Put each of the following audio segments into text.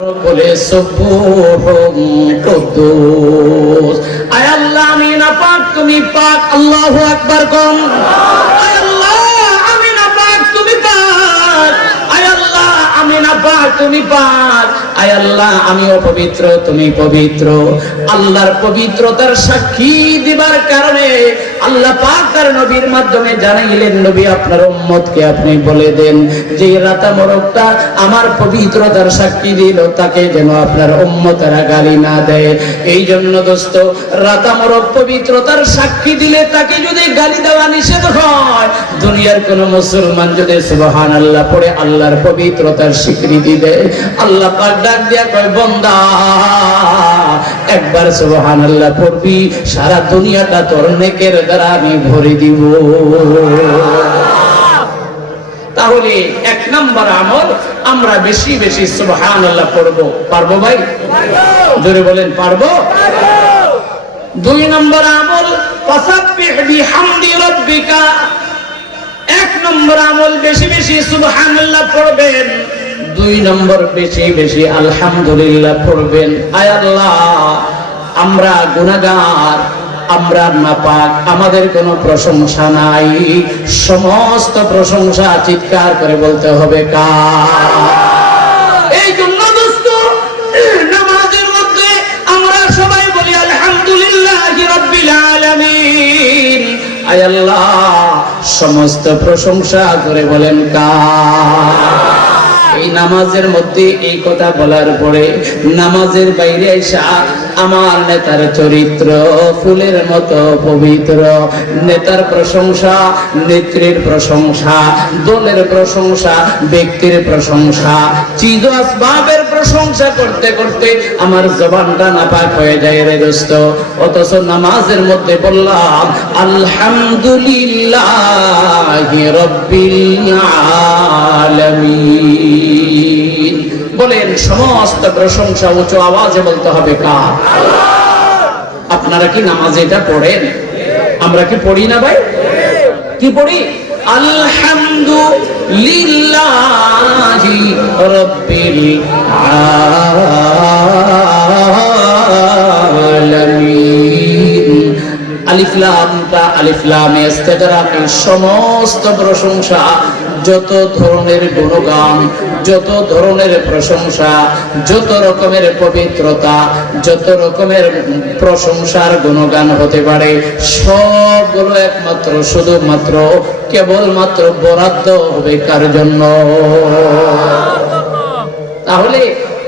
বলে সুবহুম কুদ্দুস। আয় আল্লাহ আমি না পাক তুমি পাক। আল্লাহু আকবার কোন। আয় আল্লাহ আমি না পাক তুমি পাক। আয় আল্লাহ আমি না পাক তুমি পাক। আয় আল্লাহ আমি অপবিত্র তুমি পবিত্র। আল্লাহর পবিত্রতার সাক্ষী দিবার কারণে আল্লাহ পাক তার নবীর মাধ্যমে জানাইলেন, নবী আপনার উম্মতকে আপনি বলে দেন যে রাতা মোরগটা আমার পবিত্রতার সাক্ষী দিল, তাকে যেন আপনার উম্মতেরা গালি না দেয়। এই জন্য দোস্ত, রাতা মোরগ পবিত্রতার সাক্ষী দিলে তাকে যদি গালি দেওয়া নিষেধ হয়, দুনিয়ার কোন মুসলমান যদি সুবহানাল্লাহ পড়ে আল্লাহর পবিত্রতার স্বীকৃতি দেয়, আল্লাহ পাক ডাক দিয়া কয় বান্দা একবার সুবহানাল্লাহ পড়বি, সারা দুনিয়াটা তোর নেকের দ্বারা আমি ভরে দিব। তাহলে এক নম্বর আমল আমরা বেশি বেশি সুবহানাল্লাহ পড়বো। পারবো ভাই? জোরে বলেন পারবো। দুই নম্বর আমল ফাসাব্বিহ বিহামদি রাব্বিকা। এক নম্বর আমল বেশি বেশি সুবহানাল্লাহ পড়বেন। দুই নম্বর বেশি বেশি আলহামদুলিল্লাহ পড়বেন। আয় আল্লাহ আমরা গুনাহগার, আমরা নাপাক, আমাদের কোনো প্রশংসা নাই, সমস্ত প্রশংসা চিৎকার করে বলতে হবে কার? এই জন্য দোস্ত নামাজের মধ্যে আমরা সবাই বলি আলহামদুলিল্লাহি রাব্বিল আলামিন। আয় আল্লাহ সমস্ত প্রশংসা করে বলেন কার? এই নামাজের মধ্যে এই কথা বলার পরে নামাজের বাইরে এসে আমার নেতার চরিত্র ফুলের মতো পবিত্র, নেতার প্রশংসা, নেত্রীর প্রশংসা, দলের প্রশংসা, ব্যক্তির প্রশংসা, চিজ আসবাবের প্রশংসা করতে করতে আমার জবানটা নাপাক হয়ে যায় রে দোস্ত। অথচ নামাজের মধ্যে বললাম আলহামদুলিল্লাহি রাব্বিল আলামিন। বলেন সমস্ত প্রশংসা উচ্চ আওয়াজে বলতে হবে কার? আপনারা কি নামাজে এটা পড়েন? আমরা কি পড়ি না ভাই? কি পড়ি? আলহামদুলিল্লাহি রাব্বিল আলামিন। আলিফ লাম তা আলিফ লাম ইস্তিগরাকের সমস্ত প্রশংসা, যত ধরনের গুণগান, যত ধরনের প্রশংসা, যত রকমের পবিত্রতা, যত রকমের প্রশংসার গুণগান হতে পারে, সবগুলো একমাত্র শুধুমাত্র কেবলমাত্র বরাদ্দ হবে কার জন্য? তাহলে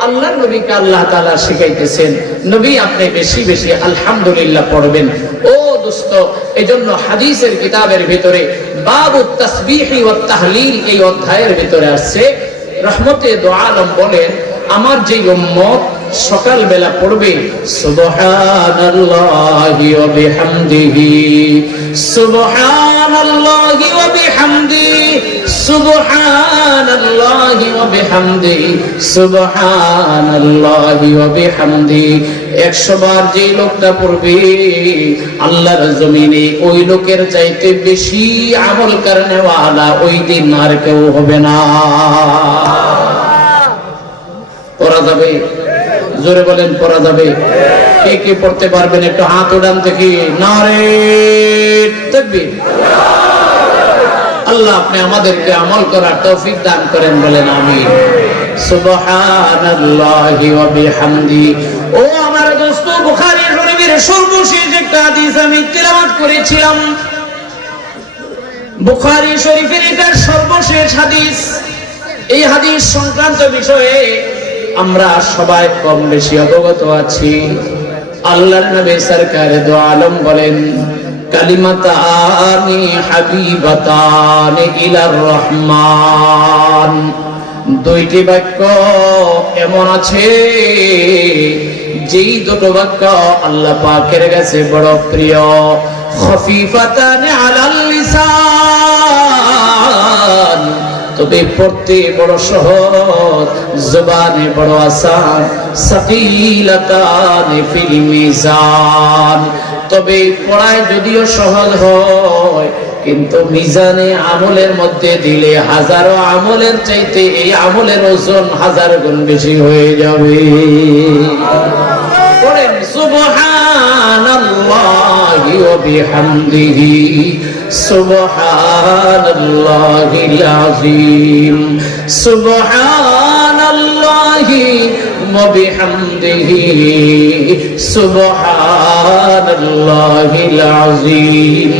আল্লাহর নবীকে আল্লাহ তাআলা শিখাইতেছেন, নবী আপনি বেশি বেশি আলহামদুলিল্লাহ পড়বেন। ও দোস্ত, এজন্য হাদিসের কিতাবের ভিতরে বাবুত তাসবিহি ওয়াত তাহলিল এই অধ্যায়ের ভিতরে আসছে, রহমতে দো আলম বলেন আমার যে উম্মত সকাল বেলা পড়বে সুবহানাল্লাহি ওয়া বিহামদিহি, সুবহানাল্লাহি ওয়া বিহামদিহি, সুবহানাল্লাহি ওয়া বিহামদিহি, সুবহানাল্লাহি ওয়া বিহামদিহি, 100 বার যে লোকটা পড়বে আল্লাহর জমিনে ওই লোকের চাইতে বেশি আমল করনেওয়ালা ওই দিন আর কেউ হবে না। পড়া যাবে? জোরে বলেন পড়া যাবে? কে কে পড়তে পারবেন একটু হাত উঠান থেকে। নারে তাকবীর। আল্লাহ আপনি আমাদেরকে আমল করার তৌফিক দান করেন, বলেন আমিন। সুবহানাল্লাহি ওয়া বিহামদিহি। ও আমার দোস্ত, বুখারী শরীফের সর্বশেষ একটা হাদিস আমি তেলাওয়াত করেছিলাম। বুখারী শরীফের এটা সর্বশেষ হাদিস। এই হাদিস সংক্রান্ত বিষয়ে আমরা সবাই কম বেশি অবগত আছি। আল্লাহর নবী সরকার দো আলম বলেন কালিমাতানি হাবিবাতানি ইলার রহমান। দুইটি বাক্য এমন আছে যেই দুটো বাক্য আল্লাহ পাকের কাছে বড় প্রিয়। খফিফাতানি আলাল লিসান, তবে পড়তে বড় সহজ, জবানে বড় আসান। সাকিলাতানি ফিল মিজান, তবে পড়ায় যদিও সহজ হয় কিন্তু মিজানে আমলের মধ্যে দিলে হাজারো আমলের চাইতে এই আমলের ওজন 1000 গুণ বেশি হয়ে যাবে। পড়েন সুবহানাল্লাহি ওয়া বিহামদিহি সুবহানাল্লাহিল আযীম সুবহানাল্লাহি ওয়া বিহামদিহি সুবহানাল্লাহিল আযীম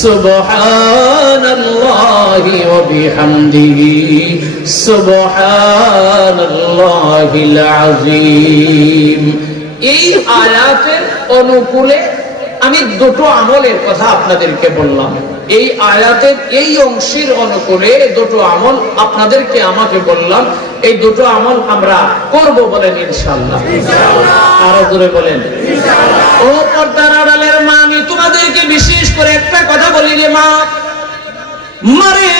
সুবহানাল্লাহি ওয়া বিহামদিহি সুবহানাল্লাহিল আযীম। এই আয়াতের অনুকূলে আমি দুটো আমলের কথা আপনাদেরকে বললাম। এই আয়াতের এই অংশের অনুকূলে দুটো আমল আপনাদেরকে আমাকে বললাম। এই দুটো আমল আমরা করব বলেন ইনশাআল্লাহ। আরো জোরে বলেন ইনশাআল্লাহ। ও পর্দার আড়ালের মা, আমি তোমাদেরকে বিশেষ করে একটা কথা বলি রে মা, মারে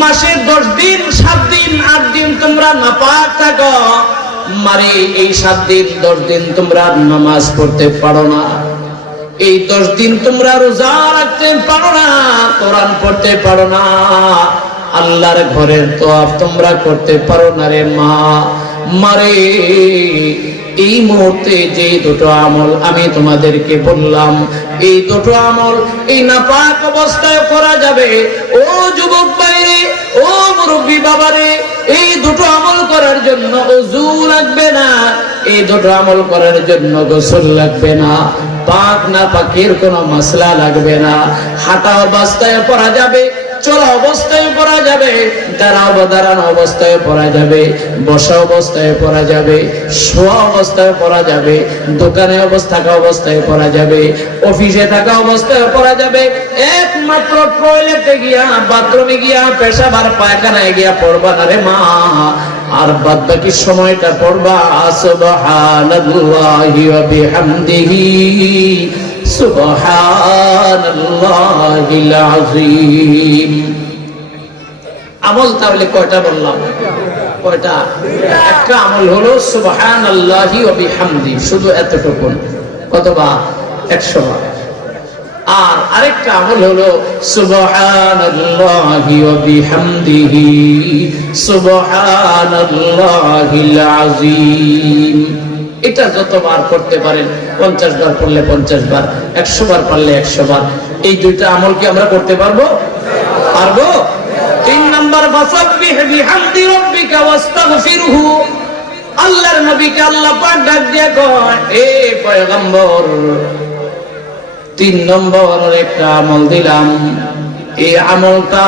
মাসে 10 দিন 7 দিন 8 দিন তোমরা নাপাক থাকো, মারে এই 7 দিন 10 দিন তোমরা নামাজ পড়তে পারো না, এই 10 দিন তোমরা রোজা রাখতে পারো না, কোরআন পড়তে পারো না, আল্লাহর ঘরের তওয়াফ তোমরা করতে পারো না রে মা। মারে এই মুহূর্তে যে দুটো আমল আমি তোমাদেরকে বললাম, এই দুটো আমল এই নাপাক অবস্থায় করা যাবে। ও যুবক ভাইরে, ও মুরব্বী বাবারে, এই দুটো আমল করার জন্য ওযু লাগবে না, এই দুটো আমল করার জন্য গোসল লাগবে না, পাক না পাকের কোনো মাসলা লাগবে না। হাঁটা অবস্থায় পড়া যাবে, চলা অবস্থায় পড়া যাবে, দাঁড়ানো অবস্থায় পড়া যাবে, বসা অবস্থায় পড়া যাবে, শোয়া অবস্থায় পড়া যাবে, দোকানে থাকা অবস্থায় পড়া যাবে, অফিসে থাকা অবস্থায় পড়া যাবে। একমাত্র টয়লেটে গিয়া, বাথরুমে গিয়া, পেশাব আর পায়খানায় গিয়া পড়বা না রে মা। আর বাদ বাকি সময়টা পড়বা সুবহানাল্লাহি ওয়া বিহামদিহি সুবহানাল্লাহিল আযীম। আমল তাহলে কয়টা বললাম? কয়টা? একটা আমল হলো সুবহানাল্লাহি ওয়া বিহামদি, শুধু এতটুকু। কতবার? 100 বার। আর আরেকটা আমল হলো সুবহানাল্লাহি ওয়া বিহামদিহি সুবহানাল্লাহিল আযীম। এটা যতবার করতে পারেন, 50 বার পড়লে 50 বার, 100 বার পারলে 100 বার। এই দুইটা আমল কি আমরা করতে পারবো? পারবো। 3 নাম্বার, ফাসাব্বিহ বিহামদি রাব্বিকা ওয়াস্তাগফিরহু। আল্লাহর নবীকে আল্লাহ পাক ডাক দিয়ে কয়, এ পয়গম্বর, 3 নম্বর একটা আমল দিলাম, এই আমলটা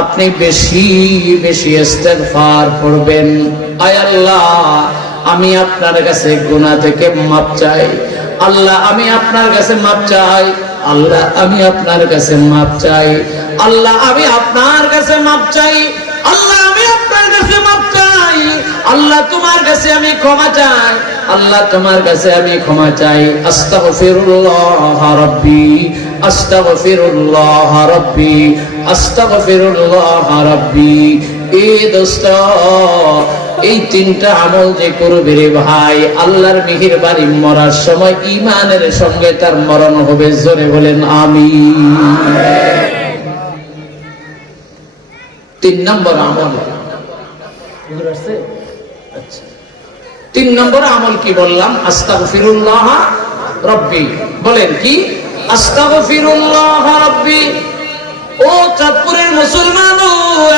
আপনি বেশি বেশি ইস্তেগফার করবেন। আয় আল্লাহ, আমি আপনার কাছে গুনাহ থেকে মাপ চাই। আল্লাহ, আমি আপনার কাছে মাপ চাই। আল্লাহ, আমি আপনার কাছে মাপ চাই। আল্লাহ, আমি আপনার কাছে মাপ চাই। আল্লাহ, আমি আপনার কাছে মাপ চাই। আল্লাহ, তোমার কাছে আমি ক্ষমা চাই। আল্লাহ, তোমার কাছে আমি ক্ষমা চাই। আস্তাগফিরুল্লাহ রাব্বি, আস্তাগফিরুল্লাহ রাব্বি, আস্তাগফিরুল্লাহ রাব্বি। এই দোস্ত, এই 3টা আমল যে করবে রে ভাই, আল্লাহর মেহেরবানি, মরার সময় ঈমানের সঙ্গে তার মরণ হবে। জোরে বলেন আমিন। 3 নম্বর আমল। 3 নম্বর আমল কি বললাম? আস্তাগফিরুল্লাহ রাব্বি। বলেন কি? আস্তাগফিরুল্লাহ রাব্বি। ও চাঁদপুরের মুসলমান,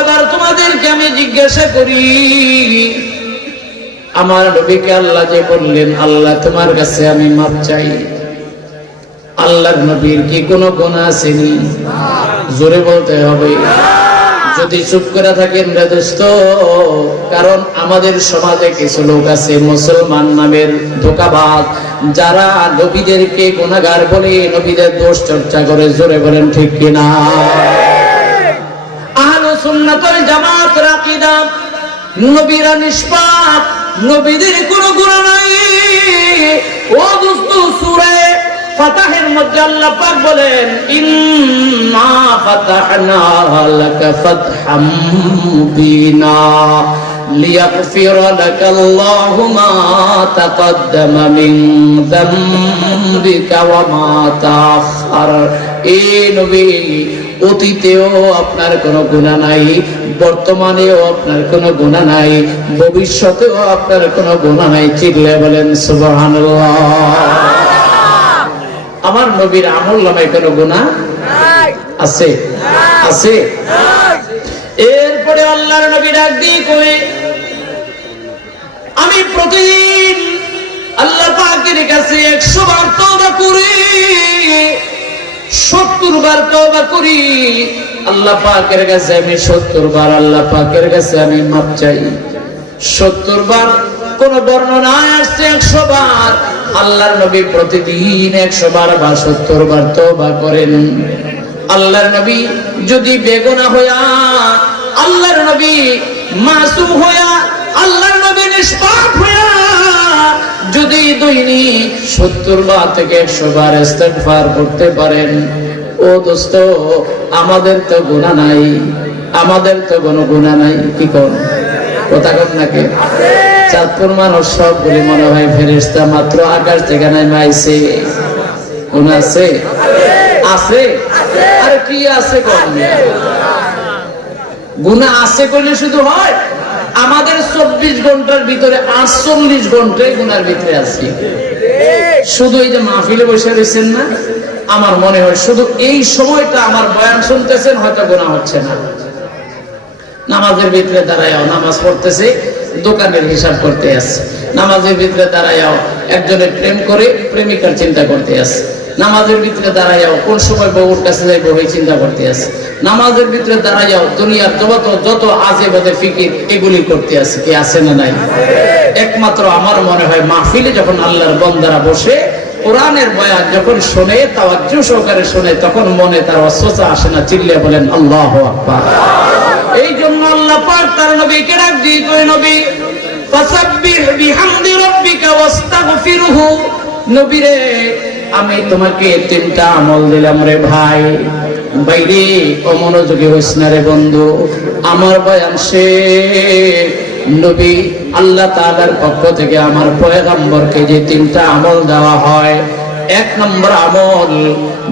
এবার তোমাদেরকে আমি জিজ্ঞাসা করি, আমার নবীকে আল্লাহ যে বললেন, আল্লাহ তোমার কাছে আমি মাপ চাই, আল্লাহর নবীর কি কোনো গুনাহ আসেনি? জোরে বলতে হবে। যদি চুপ করে থাকেন রে দোস্ত, কারণ আমাদের সমাজে কিছু লোক আছে মুসলমান নামের ধোঁকাবাজ, যারা নবীদেরকে গুনাহগার বলে, নবীদের দোষ চর্চা করে। জোরে বলেন ঠিক কিনা? আহলুস সুন্নাত ওয়াল জামাতের আকীদা, নবীরা নিষ্পাপ, নবীদের কোনো গুনাহ নাই। ও দোস্ত, সূরা ফাতাহের মধ্যে আল্লাহ পাক বলেন, ইন্না ফাতাহনা লাকা ফাতহাম মুবিনা লিয়াগফিরা লাকাল্লাহু মা তাকদ্দামা মিন যামবিকা ওয়া মা তাআখার। এ নবী, অতীতেও আপনার কোনো গুনাহ নাই, বর্তমানেও আপনার কোনো গুনাহ নাই, ভবিষ্যতেও আপনার কোনো গুনাহ নাই। চিল্লে বলেন সুবহানাল্লাহ। আমার নবীর আমলনামায় কোনো গুনাহ আছে? আছে? এরপরে আল্লাহর নবী ডাক দিয়ে কই, আমি প্রতিদিন আল্লাহ পাকের কাছে 100 বার তওবা করি, 70 বার তওবা করি। আল্লাহ পাকের কাছে আমি 70 বার আল্লাহ পাকের কাছে আমি মাপ চাই। 70 বার কোন বর্ণনায় আসছে 100 বার। আল্লাহর নবী প্রতিদিন 100 বার বা 70 বার তওবা করেন। আল্লাহর নবী যদি বেগুনাহ হইয়া, আল্লাহর নবী মাসুম হইয়া, আল্লাহর নবী নিষ্পাপ হইয়া যদি দৈনিক 70 বার থেকে 100 বার ইস্তেগফার করতে পারেন, ও দোস্ত, আমাদের তো গুনাহ নাই, আমাদের তো কোনো গুনাহ নাই। কি কোন কথা কম নাকি? চাঁদপুর মানুষ সবগুলি মনে হয় ফেরেশতা, মাত্র আকাশ থেকে নেমে আইছে। গুনাহ আছে? আছে? আরে কি আছে? কোন গুনাহ আছে কইলে শুধু হয়? আমাদের 24 ঘন্টার ভিতরে 48 ঘন্টায় গুনার ভিতরে আছি। শুধু এই যে মাহফিলে বসে রয়েছেন না, আমার মনে হয় শুধু এই সময়টা আমার বয়ান শুনতেছেন, হয়তো গুনাহ হচ্ছে না। নামাজের ভিতরে দাঁড়ায়ও নামাজ পড়তেছে, দোকানের হিসাব করতে আছে। নামাজের ভিতরে দাঁড়ায়ও একজনের প্রেম করে প্রেমিকার চিন্তা করতে আছে। নামাজের ভিতরে দাঁড়াইয়াও কোন সময় বউর কাছে যাইব এই চিন্তা করতে আছে। নামাজের ভিতরে দাঁড়াইয়াও দুনিয়ার যত আজে বাজে ফিকির এগুলি করতে আছে। কি আছে না নাই? একমাত্র আমার মনে হয় মাহফিলে যখন আল্লাহর বান্দারা বসে কোরআনের বয়ান যখন শুনে, তাওয়াজ্জু সহকারে শুনে, তখন মনে তার অস্বস্তি আসে না। চিল্লে বলেন আল্লাহু আকবার। এই জন্য আল্লাহ পাক তার নবীকে ডাক দিয়ে কই, নবী ফাসাব্বিহ বিহামদি রাব্বিকা ওয়াস্তাগফিরহু। নবী রে, আমি তোমাকে 3টা আমল দিলাম রে ভাই। বাইরে অমনোযোগী হইস না রে বন্ধু। আমার বয়ান শেষ। নবী আল্লাহ তাআলার পক্ষ থেকে আমার পয়গম্বরকে যে 3টা আমল দেওয়া হয়, 1 নম্বর আমল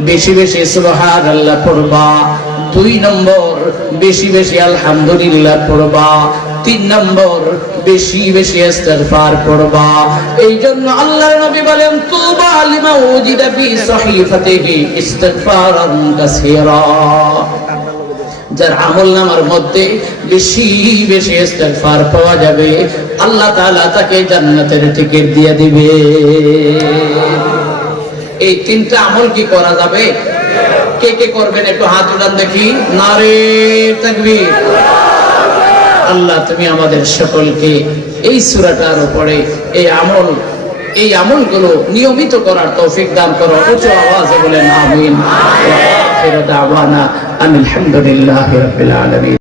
বেশি বেশি সুবহানাল্লাহ পড়বা, 2 নম্বর বেশি বেশি আলহামদুলিল্লাহ পড়বা, 3 নম্বর বেশি বেশি ইস্তিগফার পড়বা। এই জন্য আল্লাহর নবী বলেন, তুবা লিমা উজিদা ফি সহিফাতিহি ইস্তিগফারান কাসীরা। যার আমলনামার মধ্যে বেশি বেশি ইস্তিগফার পাওয়া যাবে, আল্লাহ তাআলা তাকে জান্নাতের টিকিট দিয়ে দিবে। এই 3টা আমল কি করা যাবে? কে কে করবেন একটু হাত উঠান দেখি। নারে তাকবীর। আল্লাহ তুমি আমাদের সকলকে এই সূরাটার উপরে এই আমলগুলো নিয়মিত করার তৌফিক দান করো। উচ্চ আওয়াজে বলেন আমিন। ওয়া আখিরু দাওয়ানা আলহামদুলিল্লাহি রাব্বিল আলামিন।